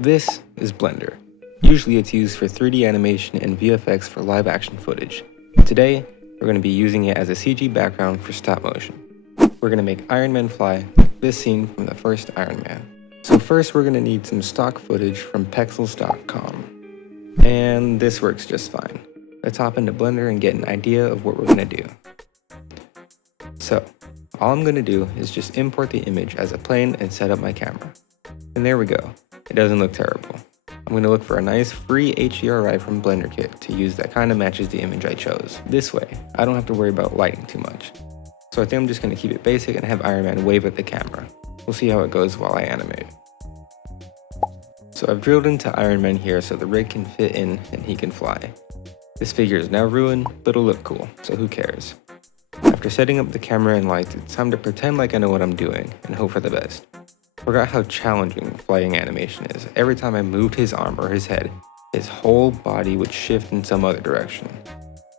This is Blender. Usually it's used for 3D animation and VFX for live action footage. Today, we're going to be using it as a CG background for stop motion. We're going to make Iron Man fly, this scene from the first Iron Man. So first we're going to need some stock footage from Pexels.com. And this works just fine. Let's hop into Blender and get an idea of what we're going to do. So, all I'm going to do is just import the image as a plane and set up my camera. And there we go. It doesn't look terrible. I'm going to look for a nice free HDRI from BlenderKit to use that kind of matches the image I chose. This way, I don't have to worry about lighting too much. So I think I'm just going to keep it basic and have Iron Man wave at the camera. We'll see how it goes while I animate. So I've drilled into Iron Man here so the rig can fit in and he can fly. This figure is now ruined, but it'll look cool, so who cares? After setting up the camera and lights, it's time to pretend like I know what I'm doing and hope for the best. Forgot how challenging flying animation is. Every time I moved his arm or his head, his whole body would shift in some other direction.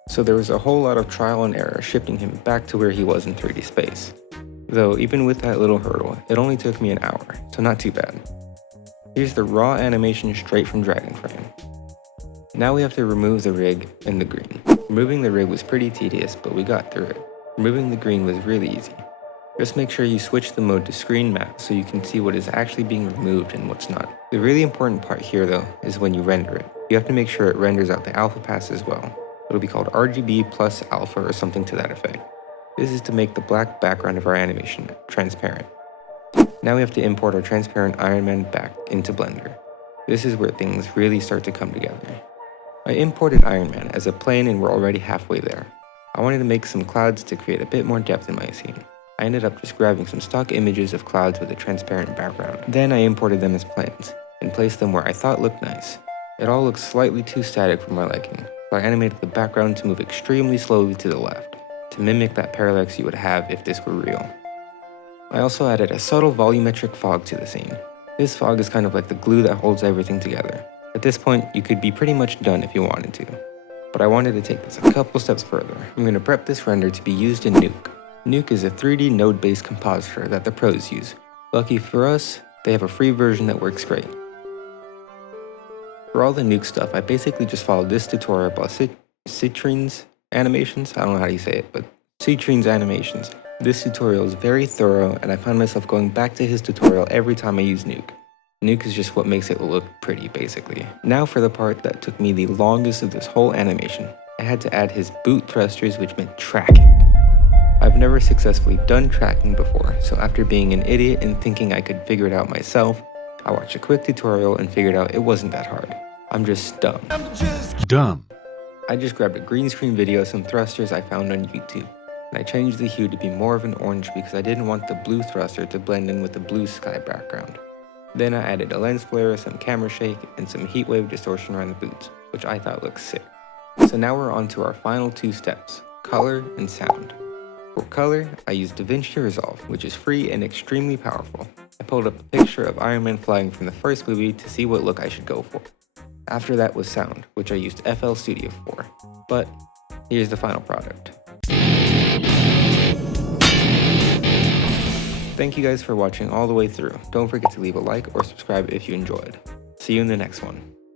So there was a whole lot of trial and error shifting him back to where he was in 3D space. Though even with that little hurdle, it only took me an hour, so not too bad. Here's the raw animation straight from DragonFrame. Now we have to remove the rig and the green. Removing the rig was pretty tedious, but we got through it. Removing the green was really easy. Just make sure you switch the mode to screen map so you can see what is actually being removed and what's not. The really important part here though is when you render it. You have to make sure it renders out the alpha pass as well. It'll be called RGB plus alpha or something to that effect. This is to make the black background of our animation transparent. Now we have to import our transparent Iron Man back into Blender. This is where things really start to come together. I imported Iron Man as a plane and we're already halfway there. I wanted to make some clouds to create a bit more depth in my scene. I ended up just grabbing some stock images of clouds with a transparent background. Then I imported them as planes and placed them where I thought looked nice. It all looks slightly too static for my liking, so I animated the background to move extremely slowly to the left, to mimic that parallax you would have if this were real. I also added a subtle volumetric fog to the scene. This fog is kind of like the glue that holds everything together. At this point, you could be pretty much done if you wanted to. But I wanted to take this a couple steps further. I'm going to prep this render to be used in Nuke. Nuke is a 3D node-based compositor that the pros use. Lucky for us, they have a free version that works great. For all the Nuke stuff, I basically just followed this tutorial by Citrin's Animations. I don't know how you say it, but Citrin's Animations. This tutorial is very thorough, and I find myself going back to his tutorial every time I use Nuke. Nuke is just what makes it look pretty, basically. Now for the part that took me the longest of this whole animation. I had to add his boot thrusters, which meant tracking. I've never successfully done tracking before, so after being an idiot and thinking I could figure it out myself, I watched a quick tutorial and figured out it wasn't that hard. I'm just dumb. I just grabbed a green screen video of some thrusters I found on YouTube, and I changed the hue to be more of an orange because I didn't want the blue thruster to blend in with the blue sky background. Then I added a lens flare, some camera shake, and some heat wave distortion around the boots, which I thought looked sick. So now we're on to our final two steps, color and sound. For color, I used DaVinci Resolve, which is free and extremely powerful. I pulled up a picture of Iron Man flying from the first movie to see what look I should go for. After that was sound, which I used FL Studio for. But here's the final product. Thank you guys for watching all the way through. Don't forget to leave a like or subscribe if you enjoyed. See you in the next one.